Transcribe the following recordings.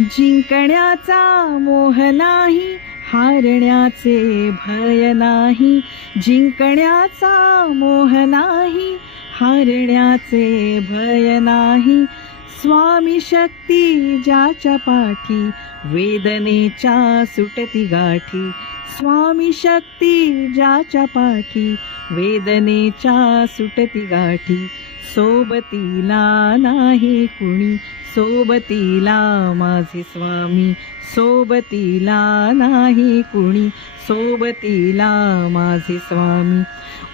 जिंकण्याचा मोह नाही, हारण्याचे भय नाही. जिंकण्याचा मोह नाही, हारण्याचे भय नाही. स्वामी शक्ती ज्याच्या पाठी, वेदनेच्या सुटती गाठी. स्वामी शक्ती ज्याच्या पाठी, वेदनेच्या सुटती गाठी. सोबतीला नाही कुणी, सोबतीला माझे स्वामी. सोबतीला नाही कुणी, सोबतीला माझे स्वामी.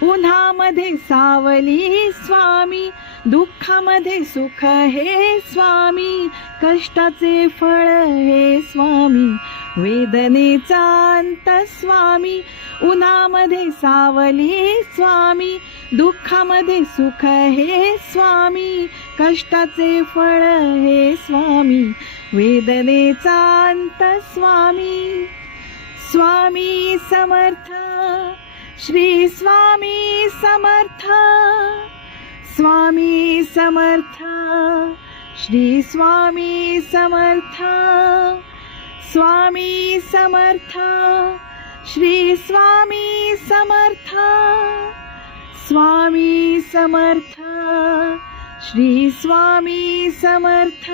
उन्हामध्ये सावली स्वामी, दुःखामध्ये सुख हे स्वामी. कष्टाचे फळ हे स्वामी, वेदनेचा अंत स्वामी. उन्हामध्ये सावली स्वामी, दुःखामध्ये सुख हे स्वामी. कष्टाचे फळ हे स्वामी, वेदनेचा अंत स्वामी. स्वामी समर्थ, श्री स्वामी समर्थ. स्वामी समर्थ, श्री स्वामी समर्थ. स्वामी समर्थ, श्री स्वामी समर्थ. स्वामी समर्थ, श्री स्वामी समर्थ.